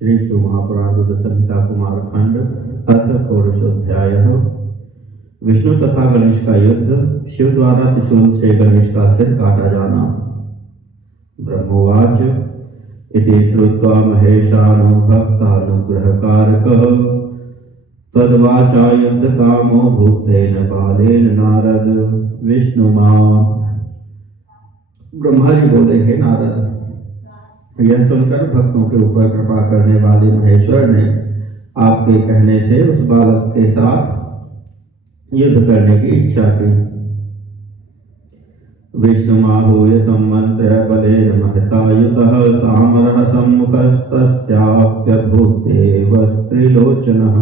श्री शिव महापुराण संहिता कुमार खंड अर्थ षोडशोध्याय। विष्णु तथा गणेश का युद्ध। शिव द्वारा त्रिशूल से गणेश का सिर काटा जाना। ब्रह्मोवाच इति श्रुत्वा महेशानो भक्तानुग्रहकारकः तद्वाचा युद्धकामो भूतेन बालेन नारद। विष्णुमा ब्रह्मा जी बोले, हे नारद, यह सुनकर भक्तों के ऊपर कृपा करने वाले महेश्वर ने आपके कहने से उस बालक के साथ युद्ध करने की इच्छा की। विष्णुमाहूय सम्मन्त्र्य बलेन महतायुतः सामरः सम्मुखस्तस्याप्यभूत्देवस्त्रिलोचनः।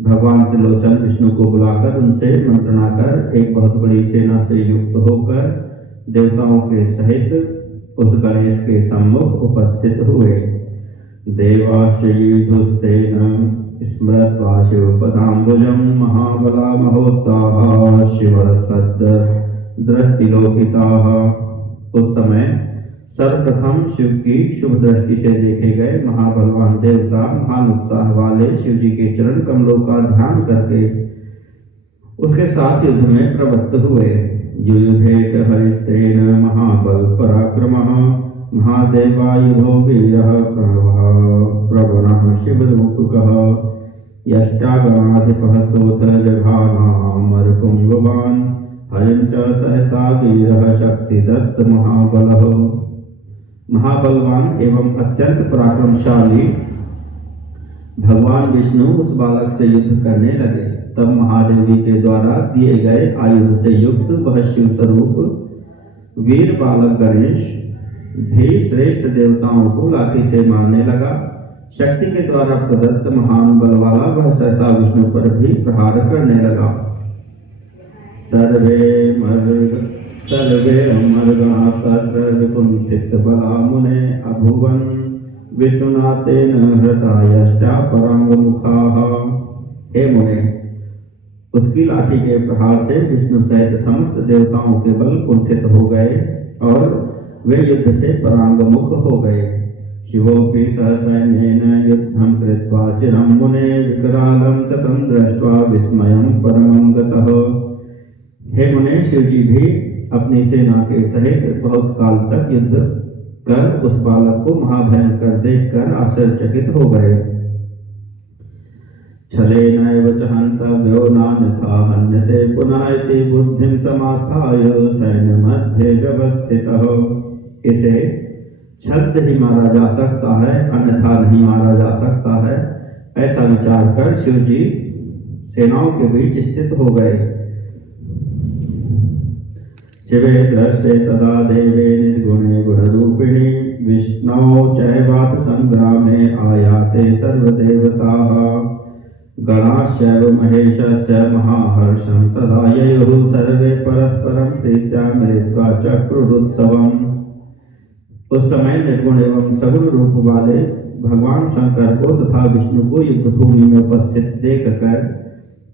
भगवान त्रिलोचन विष्णु को बुलाकर उनसे मंत्रणा कर एक बहुत बड़ी सेना से युक्त होकर देवताओं के सहित उस गणेश के सम्मुख उपस्थित हुए। देवाश्चयुधुस्तेन स्मृत्वा शिवपदाम्बुजं महाबला महोत्साहाः शिवसद्दृष्टिलोकिताः। उस समय सर्वप्रथम शिव की शुभ दृष्टि से देखे गए महाबलवान देवता महान उत्साह वाले शिव जी के चरण कमलों का ध्यान करके उसके साथ युद्ध में प्रवृत्त हुए। युयुधेत हरिस्तेन महाबल पराक्रमः महादेवायुधो वीरः प्रवणः शिवरूपकः यष्टागणाधिपः सोऽथ जघानामरपुङ्गवान् हरिं च सहसा वीरः शक्तिदत्त महाबलः। महाबलवान एवं अत्यंत पराक्रमशाली भगवान विष्णु उस बालक से युद्ध करने लगे। तब महादेवी के द्वारा दिए गए आयुध से युक्त वह शिव स्वरूप वीर बालक गणेश भी श्रेष्ठ देवताओं को लाठी से मारने लगा। शक्ति के द्वारा प्रदत्त महान बल वाला वह सहसा विष्णु पर भी प्रहार करने लगा। सर्वे अमर्गणा तत्र विकुंठित बला मुने अभुवन विष्णुना तेन हृता यष्टा परांगमुखाः। हे मुने, उसकी लाठी के प्रहार से विष्णु सहित समस्त देवताओं के बल कुंठित हो गए और वे युद्ध से परांगमुख हो गए। शिवोऽपि सहसैन्येन युद्धं कृत्वा चिरं मुने विकरालं च तं दृष्ट्वा विस्मयं परमं गतः। हे मुने, शिव जी भी अपनी सेना के सहित बहुत काल तक युद्ध कर उस बालक को महाभयंकर देखकर आश्चर्यचकित हो गए। छलेनैव च हन्तव्यो नान्यथा हन्यते पुनः इति बुद्धिं समास्थाय सैन्यमध्ये व्यवस्थितः। इसे छल से ही मारा जा सकता है, अन्यथा नहीं मारा जा सकता है, ऐसा विचार कर शिव जी सेनाओं के बीच स्थित हो गए। शिवे दृष्टे तदा देवे निर्गुणे गुणरूपिणी विष्णौ चैवाथ संग्रामे आयाते सर्वदेवताः गणाश्चैव महेशस्य महाहर्षं तदा ययुः सर्वे परस्परं प्रीत्या मिलित्वा चक्रुरुत्सवम्। उस समय निर्गुण एवं सगुण रूप वाले भगवान शंकर को तथा विष्णु को युद्ध भूमि में उपस्थित देखकर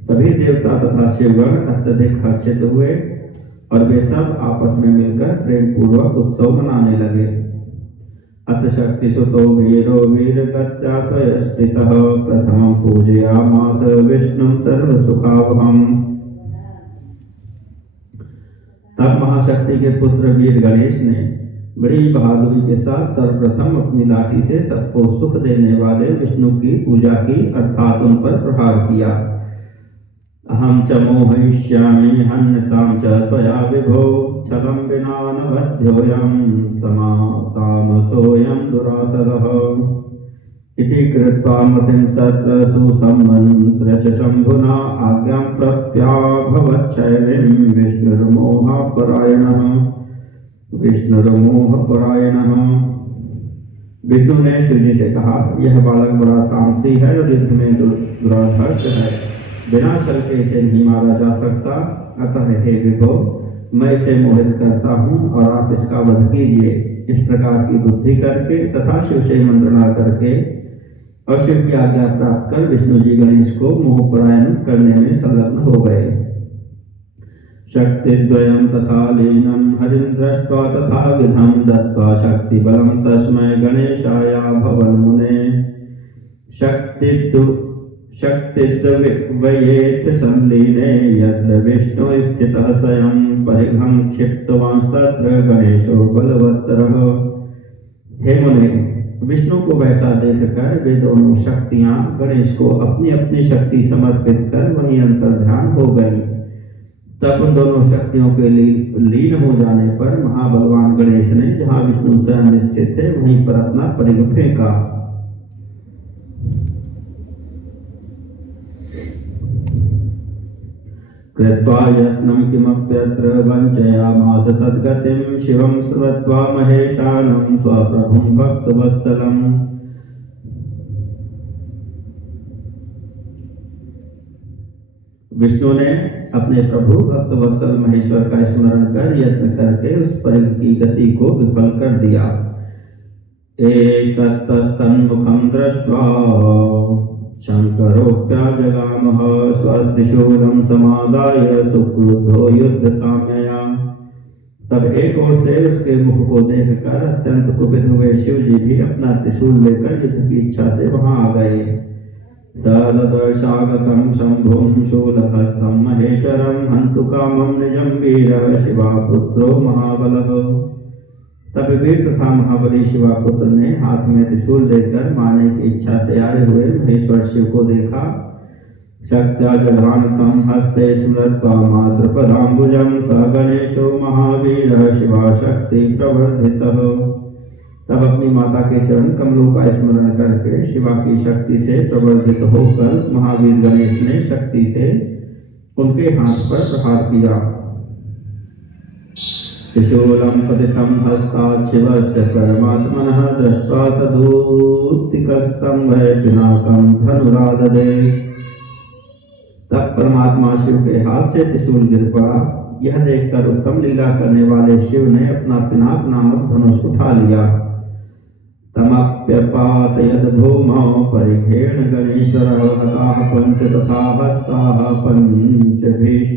सभी देवता तथा शिवगण अत्यधिक हर्षित हुए और वे सब आपस में मिलकर प्रेम पूर्वक उत्सव मनाने लगे। अथ शक्तिसुतो वीरो वीरगत्या स्वयस्थितः प्रथमं पूजयामास विष्णुं सर्वसुखावहम्। तब महाशक्ति के पुत्र वीर गणेश ने बड़ी बहादुरी के साथ सर्वप्रथम अपनी लाठी से सबको सुख देने वाले विष्णु की पूजा की, अर्थात उन पर प्रहार किया। अहं च मोहयिष्यामि हन्यतां च त्वया विभो छलं विना न बध्योऽयं तामसोऽयं दुरासदः। इति कृत्वा मतिं तत्र सुसम्मन्त्र्य च शम्भुना आज्ञां प्रत्याभवच्छैवीं विष्णुर्मोहपरायणः। विष्णु ने शिव जी से कहा, यह बालक बड़ा तामसी है और युद्ध में दुराधर्ष है, बिना छल के इसे नहीं मारा जा सकता। अतः हे विभो, मैं इसे मोहित करता हूँ और आप इसका वध कीजिए। इस प्रकार की बुद्धि करके तथा शिव से मंत्रणा करके और शिव की आज्ञा प्राप्त कर विष्णु जी गणेश को मोहपरायण करने में संलग्न हो गए। शक्तिद्वयं तथा लीनं हरिं दृष्ट्वा तथा विधं दत्त्वा शक्तिबलं तस्मै गणेशाय भवन् मुने। शक्तिद्वयेत संलीने यत्र विष्णु स्थितः स्वयं परिघं क्षिप्तवांस्तत्र गणेशो बलवत्तरः। हे मुने, विष्णु को वैसा देखकर वे दोनों शक्तियां गणेश को अपनी अपनी शक्ति समर्पित कर वहीं अंतर्ध्यान हो गई। तब उन दोनों शक्तियों के लीन हो जाने पर महाबलवान गणेश ने जहां विष्णु स्वयं स्थित थे वहीं पर अपना परिघ फेंका। कृत्वा यत्नं किमप्यत्र वञ्चयामास तद्गतिं शिवं स्मृत्वा महेशानं स्वप्रभुं भक्तवत्सलम्। विष्णु ने अपने प्रभु भक्तवत्सल महेश्वर का स्मरण कर यत्न करके उस परिघ की गति को विफल कर दिया। एतत्तन्मुखं दृष्ट्वा शंकरोऽप्याजगामः स्वत्रिशूलं समादाय सुक्रुद्धो युद्धकाम्यया। तब एक ओर से उसके मुख को देखकर अत्यंत कुपित हुए शिव जी भी अपना त्रिशूल लेकर युद्ध की इच्छा से वहां आ गए। सदर्शागतं शंभुं शूलहस्तं महेश्वरं हन्तुकामं निजं वीरः शिवापुत्रो महाबलः। तब वीर तथा महाबली शिवापुत्र ने हाथ में त्रिशूल लेकर मारने की इच्छा से आए हुए महेश्वर शिव को देखा। शक्त्याजघानकं हस्ते स्मृत्वा मातृपदाम्बुजं स गणेशो महावीरः शिवाशक्ति प्रवर्धितः। तब अपनी माता के चरण कमलों का स्मरण करके शिवा की शक्ति से प्रवर्धित होकर महावीर गणेश ने शक्ति से उनके हाथ पर प्रहार किया। त्रिशूलं पतितं हस्तात् शिवस्य परमात्मनः दृष्ट्वा तदूत्तिकस्तं वै पिनाकं धनुराददे। तब परमात्मा शिव के हाथ से त्रिशूल गिर पड़ा। यह देखकर उत्तम लीला करने वाले शिव ने अपना पिनाक नामक धनुष उठा लिया। तमप्यपातयद् भूमौ परिघेण गणेश्वरः हताः पंच तथा हस्ताः पंचभिः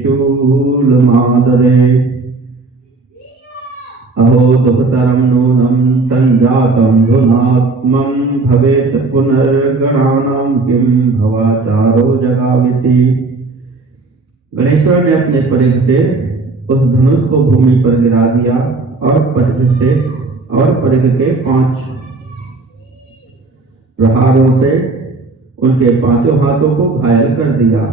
अहो दुःखतरं नूनं संजातं धुनात्मं भवेत् पुनर्गणानां किं भवाचारो जगाविति। गणेश्वर ने अपने परिघ से उस धनुष को भूमि पर गिरा दिया और परिघ के 5 प्रहारों से उनके 5 हाथों को घायल कर दिया।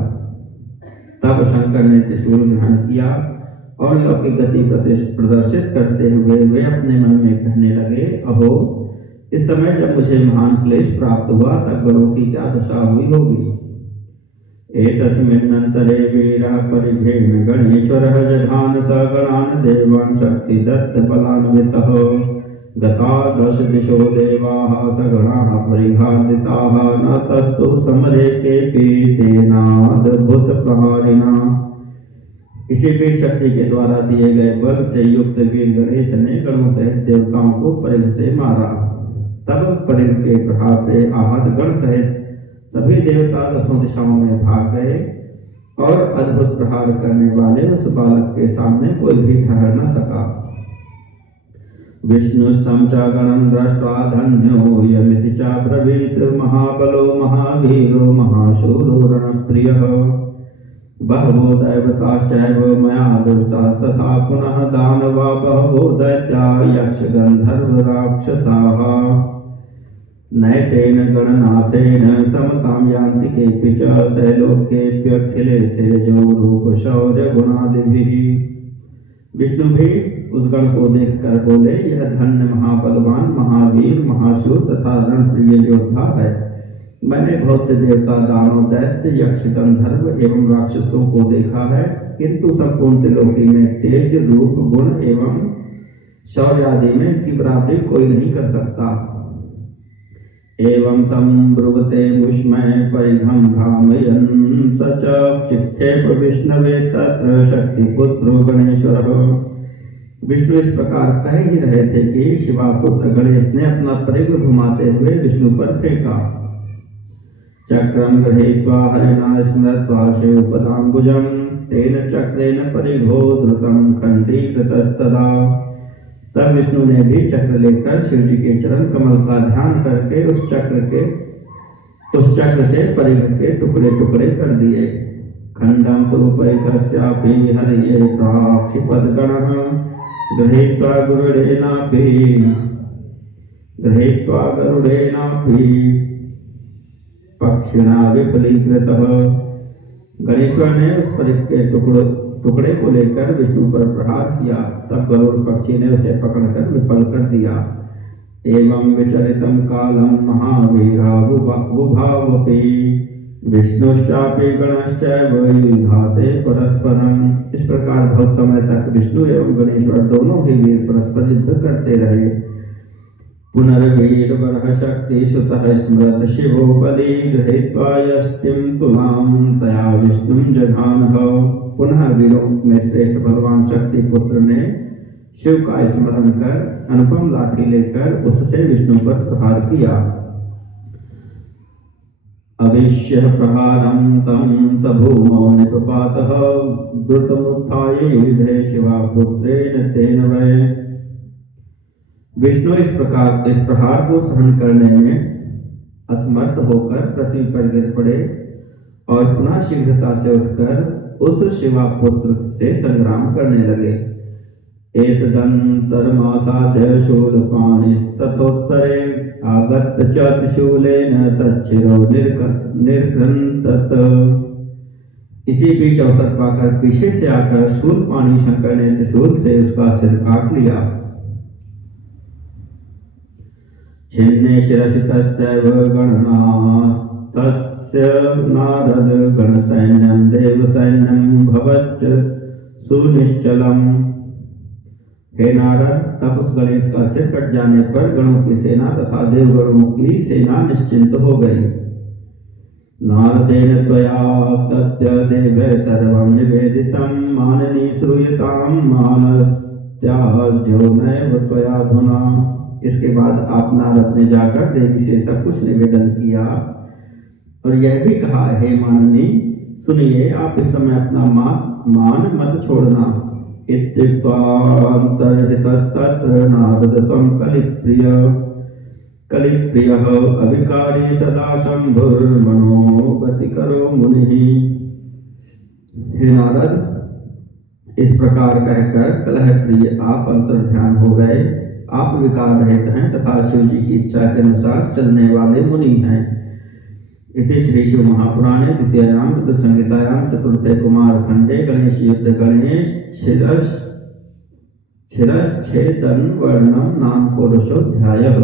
तब शंकर ने त्रिशूल ग्रहण किया और लौकिक गति प्रदर्शित करते हुए वे अपने मन में कहने लगे, अहो, इस समय जब मुझे महान क्लेश प्राप्त हुआ तब गणों की क्या दशा हुई होगी। एतस्मिन्नन्तरे वीरः परिघेन गणेश्वरः जघान स गणान् देवान् शक्तिदत्त बलान्वितः। गता 10 दिशो देवाः सगणाः परिघान्विताः न तस्तु समरे केऽपि तेनाद्भुत प्रहारिणा। इसी बीच शक्ति के द्वारा दिए गए बल से युक्त वीर गणेश ने गणों सहित देवताओं को परिघ से मारा। तब परिघ के प्रहार से आहत गण सहित सभी देवता 10 दिशाओं में भाग गए और अद्भुत प्रहार करने वाले उस बालक के सामने कोई भी ठहर न सका। विष्णुस्तं च गणं दृष्ट्वा धन्यो यमिति च ब्रवीत् महाबलो महावीरो महाशूरो रणप्रियः। बहवो दैवताश्चैव मया दुष्टास्तथा पुनः दानवा बहवो दैत्या यक्षगन्धर्व राक्षसाः। नैतेन गणनाथेन समतां यान्ति केऽपि च त्रैलोक्येऽप्यखिले तेजो रूप शौर्य गुणादिभिः। विष्णु भी उस गण को देखकर बोले, यह धन्य महाबलवान महावीर महाशूर तथा रणप्रिय योद्धा है। मैंने बहुत से देवता दानव दैत्य यक्ष गंधर्व एवं राक्षसों को देखा है, किंतु संपूर्ण त्रिलोकी में तेज रूप गुण एवं शौर्य आदि में इसकी बराबरी कोई नहीं कर सकता। एवं संब्रुवते मुष्मय परिघं भ्रामयन् स च चिक्षेप विष्णवे तत्र शक्तिपुत्रो गणेश्वरः। विष्णु इस प्रकार कह ही रहे थे कि शिवापुत्र गणेश ने अपना परिघ घुमाते हुए विष्णु पर फेंका। चक्रं गृहीत्वा हरिणा स्मृत्वा शिवपदाम्बुजं तेन चक्रेण परिघो द्रुतं खण्डीकृतस्तदा। तब विष्णु ने भी चक्र लेकर शिव जी के चरण कमल का ध्यान करके उस चक्र के उस चक्र से परिघ के टुकड़े टुकड़े कर दिए। खंडम तो पैकस्यापि हरिये प्राक्षिपद्गणः गृहीत्वा गरुडेनापि पक्षिणा विफलीकृतः। गणेश्वर ने उस परिघ के टुकड़े को लेकर विष्णु पर प्रहार किया, तब गरुड़ पक्षी ने उसे पकड़कर विफल कर दिया। एवं विचरितं कालं महावीरावुभावपि विष्णुश्चापि गणश्चैव युधाते परस्परम्। इस प्रकार बहुत समय तक विष्णु एवं गणेश्वर दोनों ही वीर परस्पर युद्ध करते रहे। पुनर्वीरवरः शक्तिसुतः स्मरत् शिवो बलि गृहीत्वा यष्टिं तुलां तया विष्णुं जघानः। पुनः वीरों में श्रेष्ठ भगवान शक्ति पुत्र ने शिव का स्मरण कर अनुपम लाठी लेकर उससे विष्णु पर प्रहार किया। अविश्य प्रहारं तं सभूमौ निपपातः द्रुतमुत्थाय युधे शिवा पुत्रेण तेन वै। विष्णु इस प्रहार को सहन करने में असमर्थ होकर पृथ्वी पर गिर पड़े और पुनः शीघ्रता से उठकर उस शिवा पुत्र से संग्राम करने लगे। एतदन्तरमासाद्य शूलपाणिस्तथोत्तरे आगत्य च त्रिशूलेन तच्छिरो निर्घ्रन्तत। इसी बीच अवसर पाकर पीछे से आकर शूलपाणि शंकर ने त्रिशूल से उसका सिर काट लिया। छिन्ने शिरसि तस्यैव गणनास्तस्य नारद गणसैन्यं देवसैन्यं भवच्च सुनिश्चलम्। हे नारद, तब उस गणेश का सिर कट जाने पर गणों की सेना तथा देवगणों की सेना निश्चिंत हो गई। नारदेन त्वया तस्य देवै सर्वं निवेदितं माननी श्रूयतां मानस्त्याज्यो नैव त्वयाधुना। इसके बाद आप नारद ने जाकर देवी से सब कुछ निवेदन किया और यह भी कहा, हे माननी सुनिए, आप इस समय अपना मान मत छोड़ना। इत्युक्त्वान्तर्हितस्तत्र नारद त्वं कलिप्रियः अविकारी सदा शंभुर्मनोगतिकरो मुनिः। हे नारद, इस प्रकार कहकर कलह प्रिय आप अंतर्ध्यान हो गए। आप विकार रहित हैं तथा शिव जी की इच्छा के अनुसार चलने वाले मुनि हैं। इति श्री शिव महापुराणे द्वितीयायां रुद्र संहितायां चतुर्थे कुमार खंडे गणेश युद्ध गणेश शिरश्छेदन वर्णम नाम पुरुषोऽध्यायः।